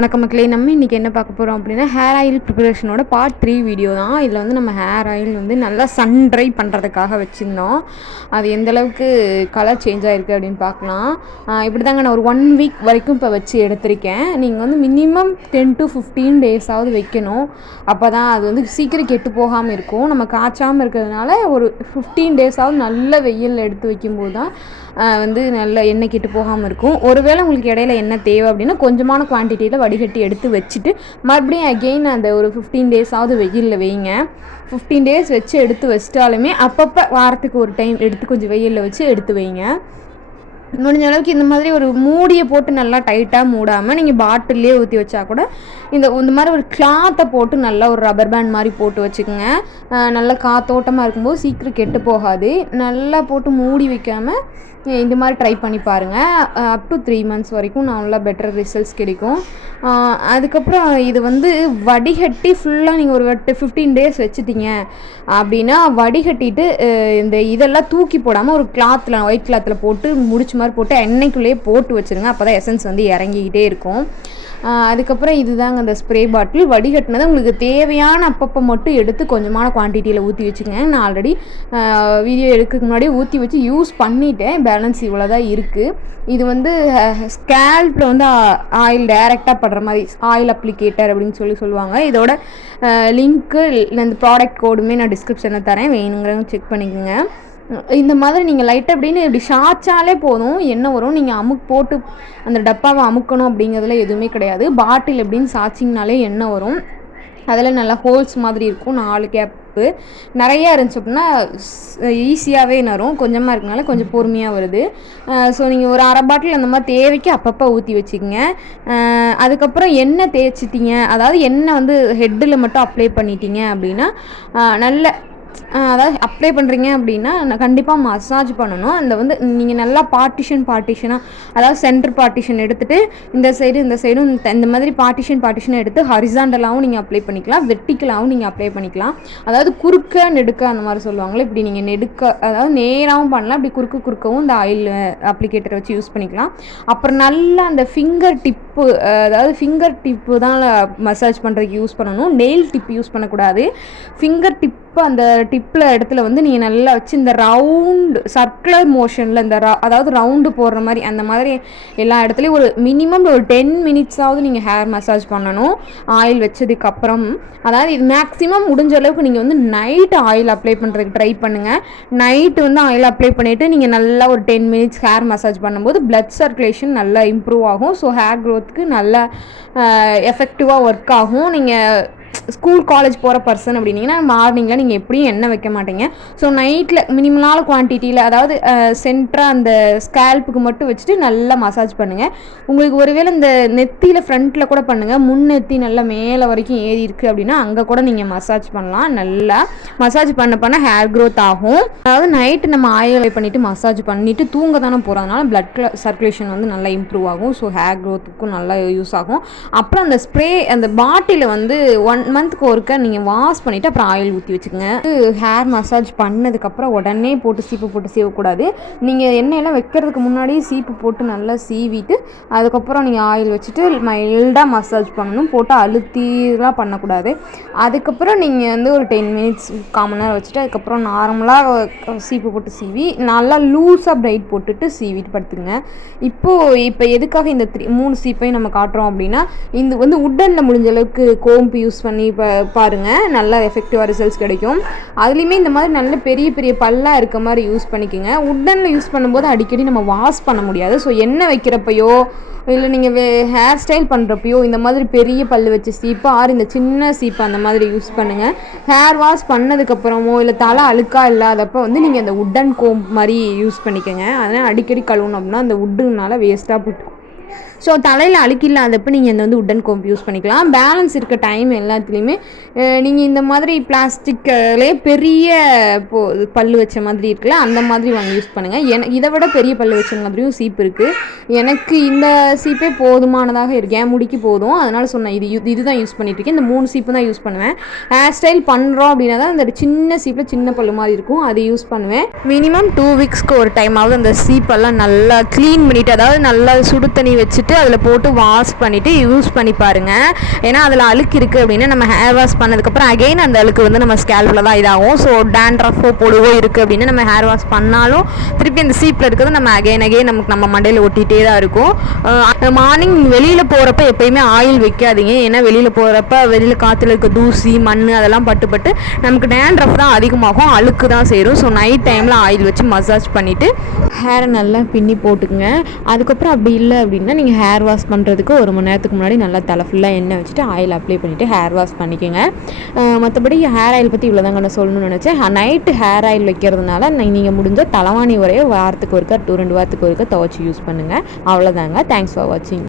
வணக்கம் மக்களே, நம்ம இன்றைக்கி என்ன பார்க்க போகிறோம் அப்படின்னா ஹேர் ஆயில் ப்ரிப்பரேஷனோட பார்ட் 3 வீடியோ தான். இதில் வந்து நம்ம ஹேர் ஆயில் வந்து நல்லா சன் ட்ரை பண்ணுறதுக்காக வச்சுருந்தோம். அது எந்தளவுக்கு கலர் சேஞ்ச் ஆகிருக்கு அப்படின்னு பார்க்கலாம். இப்படி தாங்க நான் ஒரு 1 வீக் வரைக்கும் இப்போ வச்சு எடுத்திருக்கேன். நீங்கள் வந்து மினிமம் 10 to 15 டேஸாவது வைக்கணும். அப்போ தான் அது வந்து சீக்கிரம் கெட்டு போகாமல் இருக்கும். நம்ம காய்ச்சாமல் இருக்கிறதுனால ஒரு 15 டேஸாவது நல்ல வெயிலில் எடுத்து வைக்கும்போது தான் வந்து நல்ல எண்ணெய் கெட்டு போகாமல் இருக்கும். ஒருவேளை உங்களுக்கு இடையில எண்ணெய் தேவை அப்படின்னா கொஞ்சமான குவான்டிட்டியில் வடிகட்டி எடுத்து வச்சுட்டு மறுபடியும் அகெயின் அந்த ஒரு 15 டேஸாவது வெயிலில் வைங்க. 15 டேஸ் வச்சு எடுத்து வச்சிட்டாலுமே அப்பப்போ வாரத்துக்கு ஒரு டைம் எடுத்து கொஞ்சம் வெயிலில் வச்சு எடுத்து வைங்க. முடிஞ்ச அளவுக்கு இந்த மாதிரி ஒரு மூடியை போட்டு நல்லா டைட்டாக மூடாமல் நீங்கள் பாட்டிலே ஊற்றி வச்சா கூட இந்த மாதிரி ஒரு கிளாத்தை போட்டு நல்லா ஒரு ரப்பர் பேண்ட் மாதிரி போட்டு வச்சுக்கோங்க. நல்லா காத்தோட்டமாக இருக்கும்போது சீக்கிரம் கெட்டு போகாது. நல்லா போட்டு மூடி வைக்காமல் இந்த மாதிரி ட்ரை பண்ணி பாருங்கள். அப் டு 3 months வரைக்கும் நல்லா பெட்டர் ரிசல்ட்ஸ் கிடைக்கும். அதுக்கப்புறம் இது வந்து வடிகட்டி ஃபுல்லாக நீங்கள் ஒரு 15 டேஸ் வச்சுட்டீங்க அப்படின்னா வடிகட்டிட்டு இந்த இதெல்லாம் தூக்கி போடாமல் ஒரு கிளாத்தில் ஒயிட் கிளாத்தில் போட்டு முடிச்ச மாதிரி போட்டு எண்ணெய்க்குள்ளேயே போட்டு வச்சுருங்க. அப்போ தான் எசன்ஸ் வந்து இறங்கிக்கிட்டே இருக்கும். அதுக்கப்புறம் இதுதாங்க அந்த ஸ்ப்ரே பாட்டில். வடிகட்டினதை உங்களுக்கு தேவையான அப்பப்போ மட்டும் எடுத்து கொஞ்சமான குவான்டிட்டியில் ஊற்றி வச்சுக்கோங்க. நான் ஆல்ரெடி வீடியோ எடுக்கிறதுக்கு முன்னாடி ஊற்றி வச்சு யூஸ் பண்ணிட்டேன். பேலன்ஸ் இவ்வளோ தான் இருக்குது. இது வந்து ஸ்கேல்பில் வந்து ஆயில் டைரெக்டாக படுற மாதிரி ஆயில் அப்ளிகேட்டர் அப்படின்னு சொல்லுவாங்க. இதோட லிங்க்கு இந்த ப்ராடக்ட் கோடுமே நான் டிஸ்கிரிப்ஷனில் தரேன், வேணுங்கிறவங்க செக் பண்ணிக்கோங்க. இந்த மாதிரி நீங்கள் லைட்டாக அப்படின்னு இப்படி சாய்ச்சாலே போதும் எண்ணெய் வரும். நீங்கள் போட்டு அந்த டப்பாவை அமுக்கணும் அப்படிங்கிறதுல எதுவுமே கிடையாது. பாட்டில் எப்படின்னு சாய்ச்சிங்கனாலே எண்ணெய் வரும். அதில் நல்லா ஹோல்ஸ் மாதிரி இருக்கும். 4 கேப்பு நிறையா இருந்துச்சு அப்படின்னா ஈஸியாகவே நரும். கொஞ்சமாக இருக்கனால கொஞ்சம் பொறுமையாக வருது. ஸோ நீங்கள் ஒரு அரை பாட்டில் அந்த மாதிரி தேவைக்கு அப்பப்போ ஊற்றி வச்சுக்கோங்க. அதுக்கப்புறம் எண்ணெய் தேய்ச்சிட்டிங்க, அதாவது எண்ணெய் வந்து ஹெட்டில் மட்டும் அப்ளை பண்ணிட்டீங்க அப்படின்னா நல்ல அதாவது அப்ளை பண்ணுறீங்க அப்படின்னா கண்டிப்பாக மசாஜ் பண்ணணும். அந்த வந்து நீங்கள் நல்லா பார்ட்டிஷனாக அதாவது சென்டர் பார்ட்டிஷன் எடுத்துகிட்டு இந்த சைடும் இந்த மாதிரி பார்ட்டிஷன் எடுத்து ஹரிசாண்டலாகவும் நீங்கள் அப்ளை பண்ணிக்கலாம், வெர்டிக்கலாகவும் நீங்கள் அப்ளை பண்ணிக்கலாம். அதாவது குறுக்க நெடுக்க அந்த மாதிரி சொல்லுவாங்களே, இப்படி நீங்கள் நெடுக்க அதாவது நேராகவும் பண்ணலாம், இப்படி குறுக்கவும் இந்த ஆயில் அப்ளிகேட்டரை வச்சு யூஸ் பண்ணிக்கலாம். அப்புறம் நல்லா அந்த ஃபிங்கர் டிப்பு தான் மசாஜ் பண்ணுறதுக்கு யூஸ் பண்ணணும். நெயில் டிப் யூஸ் பண்ணக்கூடாது. ஃபிங்கர் டிப்பு அந்த டிப்பில் இடத்துல வந்து நீங்கள் நல்லா வச்சு இந்த ரவுண்டு சர்க்குலர் மோஷனில் அதாவது ரவுண்டு போடுற மாதிரி அந்த மாதிரி எல்லா இடத்துலையும் ஒரு மினிமம் ஒரு 10 minutes நீங்கள் ஹேர் மசாஜ் பண்ணணும் ஆயில் வச்சதுக்கப்புறம். அதாவது இது மேக்ஸிமம் முடிஞ்ச அளவுக்கு நீங்கள் வந்து நைட்டு ஆயில் அப்ளை பண்ணுறதுக்கு ட்ரை பண்ணுங்கள். நைட்டு வந்து ஆயில் அப்ளை பண்ணிவிட்டு நீங்கள் நல்லா ஒரு 10 minutes ஹேர் மசாஜ் பண்ணும்போது பிளட் சர்க்குலேஷன் நல்லா இம்ப்ரூவ் ஆகும். ஸோ ஹேர் க்ரோத்துக்கு நல்லா எஃபெக்டிவாக ஒர்க் ஆகும். நீங்கள் ஸ்கூல் காலேஜ் போகிற பர்சன் அப்படின்னீங்கன்னா மார்னிங்கில் நீங்கள் எப்படியும் எண்ணெய் வைக்க மாட்டீங்க. ஸோ நைட்டில் மினிமலான குவான்டிட்டியில் அதாவது சென்டராக அந்த ஸ்கேல்ப்புக்கு மட்டும் வச்சுட்டு நல்லா மசாஜ் பண்ணுங்கள். உங்களுக்கு ஒருவேளை இந்த நெத்தியில் ஃப்ரண்ட்டில் கூட பண்ணுங்கள், முன்னெத்தி நல்லா மேலே வரைக்கும் ஏறி இருக்குது அப்படின்னா அங்கே கூட நீங்கள் மசாஜ் பண்ணலாம். நல்லா மசாஜ் பண்ண ஹேர் க்ரோத் ஆகும். அதாவது நைட்டு நம்ம ஆயில் பண்ணிவிட்டு மசாஜ் பண்ணிவிட்டு தூங்க தானே போகிறதுனால பிளட் சர்க்குலேஷன் வந்து நல்லா இம்ப்ரூவ் ஆகும். ஸோ ஹேர் க்ரோத்துக்கும் நல்லா யூஸ் ஆகும். அப்புறம் அந்த ஸ்ப்ரே அந்த பாட்டிலை வந்து 1 monthக்கு ஒருக்க நீங்கள் வாஷ் பண்ணிவிட்டு அப்புறம் ஆயில் ஊற்றி வச்சுக்கோங்க. ஹேர் மசாஜ் பண்ணதுக்கப்புறம் உடனே போட்டு சீப்பு போட்டு சீவக்கூடாது. நீங்கள் எண்ணெயெல்லாம் வைக்கிறதுக்கு முன்னாடி சீப்பு போட்டு நல்லா சீவிட்டு அதுக்கப்புறம் நீங்கள் ஆயில் வச்சுட்டு மைல்டாக மசாஜ் பண்ணணும். போட்டு அழுத்திலாம் பண்ணக்கூடாது. அதுக்கப்புறம் நீங்கள் வந்து ஒரு 10 minutes 1/4 மணி நேரம் வச்சுட்டு அதுக்கப்புறம் நார்மலாக சீப்பு போட்டு சீவி நல்லா லூஸாக பிரைட் போட்டுட்டு சீவிட்டு படுத்துங்க. இப்போ எதுக்காக இந்த 3 சீப்பையும் நம்ம காட்டுறோம் அப்படின்னா இந்த வந்து உட்டனில் முடிஞ்ச அளவுக்கு கோம்பு யூஸ் பண்ணி பாருங்கள், நல்லா எஃபெக்டிவாக ரிசல்ட்ஸ் கிடைக்கும். அதுலேயுமே இந்த மாதிரி நல்ல பெரிய பெரிய பல்லாக இருக்க மாதிரி யூஸ் பண்ணிக்கோங்க. உட்டனில் யூஸ் பண்ணும்போது அடிக்கடி நம்ம வாஷ் பண்ண முடியாது. ஸோ எண்ணெய் வைக்கிறப்பையோ இல்லை நீங்கள் ஹேர் ஸ்டைல் பண்ணுறப்பையோ இந்த மாதிரி பெரிய பல் வச்சு சீப்பு இந்த சின்ன சீப்பு அந்த மாதிரி யூஸ் பண்ணுங்கள். ஹேர் வாஷ் பண்ணதுக்கப்புறமோ இல்லை தலை அழுக்காக இல்லாதப்போ வந்து நீங்கள் அந்த உட்டன் கோம் மாதிரி யூஸ் பண்ணிக்கோங்க. அதனால் அடிக்கடி கழுவணும் அப்படின்னா அந்த உட்டுனால வேஸ்ட்டாக போட்டு. ஸோ தலையில் அழுக்கில்லாதப்போ நீங்கள் இந்த வந்து உட்டன் கோம்பு யூஸ் பண்ணிக்கலாம். பேலன்ஸ் இருக்க டைம் எல்லாத்துலேயுமே நீங்கள் இந்த மாதிரி பிளாஸ்டிக்லே பெரிய பல் வச்ச மாதிரி இருக்குல்ல அந்த மாதிரி வாங்கி யூஸ் பண்ணுங்கள். இதை விட பெரிய பல் வச்ச மாதிரியும் சீப்பு இருக்குது. எனக்கு இந்த சீப்பே போதுமானதாக இருக்குது, என் முடிக்கு போதும். அதனால் சொன்னேன் இதுதான் யூஸ் பண்ணிகிட்ருக்கேன். இந்த 3 சீப்பு தான் யூஸ் பண்ணுவேன். ஹேர் ஸ்டைல் பண்ணுறோம் அப்படின்னா தான் இந்த சின்ன சீப்பில் சின்ன பல் மாதிரி இருக்கும், அது யூஸ் பண்ணுவேன். மினிமம் 2 weeksக்கு ஒரு டைமாவது அந்த சீப்பெல்லாம் நல்லா க்ளீன் பண்ணிவிட்டு அதாவது நல்லா சுடு தண்ணி வச்சுட்டு எடுத்துகிட்டு அதில் போட்டு வாஷ் பண்ணிவிட்டு யூஸ் பண்ணி பாருங்கள். ஏன்னா அதில் அழுக்கு இருக்குது அப்படின்னா நம்ம ஹேர் வாஷ் பண்ணதுக்கப்புறம் அகெயின் அந்த அழுக்கு வந்து நம்ம ஸ்கேல்பில் தான் இதாகும். ஸோ டேண்ட்ரஃபோ பொடுவோ இருக்குது அப்படின்னா நம்ம ஹேர் வாஷ் பண்ணாலும் திருப்பி அந்த சீப்பில் இருக்கிறது நம்ம அகெயின் நமக்கு நம்ம மண்டையில் ஒட்டிகிட்டே தான் இருக்கும். மார்னிங் வெளியில் போகிறப்ப எப்போயுமே ஆயில் வைக்காதீங்க. ஏன்னா வெளியில் காற்றுல இருக்க தூசி மண் அதெல்லாம் பட்டு நமக்கு டேண்ட்ரஃப் தான் அதிகமாகும், அழுக்கு தான் சேரும். ஸோ நைட் டைமில் ஆயில் வச்சு மசாஜ் பண்ணிவிட்டு ஹேரை நல்லா பின்னி போட்டுக்குங்க. அதுக்கப்புறம் அப்படி இல்லை அப்படின்னா நீங்கள் ஹேர் வாஷ் பண்ணுறதுக்கு 1 மணி நேரத்துக்கு முன்னாடி நல்லா தலை ஃபுல்லாக எண்ணெய் வச்சுட்டு ஆயில் அப்ளை பண்ணிவிட்டு ஹேர் வாஷ் பண்ணிக்கோங்க. மற்றபடி ஹேர் ஆயில் பற்றி இவ்வளோதாங்க நான் சொல்லணும்னு நினச்சேன். நைட்டு ஹேர் ஆயில் வைக்கிறதுனால நீங்கள் முடிஞ்ச தலைவாணி வரையும் வாரத்துக்கு ஒருக்கா 2 வாரத்துக்கு ஒருக்கா துவைச்சி யூஸ் பண்ணுங்கள். அவ்வளோதாங்க. தேங்க்ஸ் ஃபார் வாட்சிங்.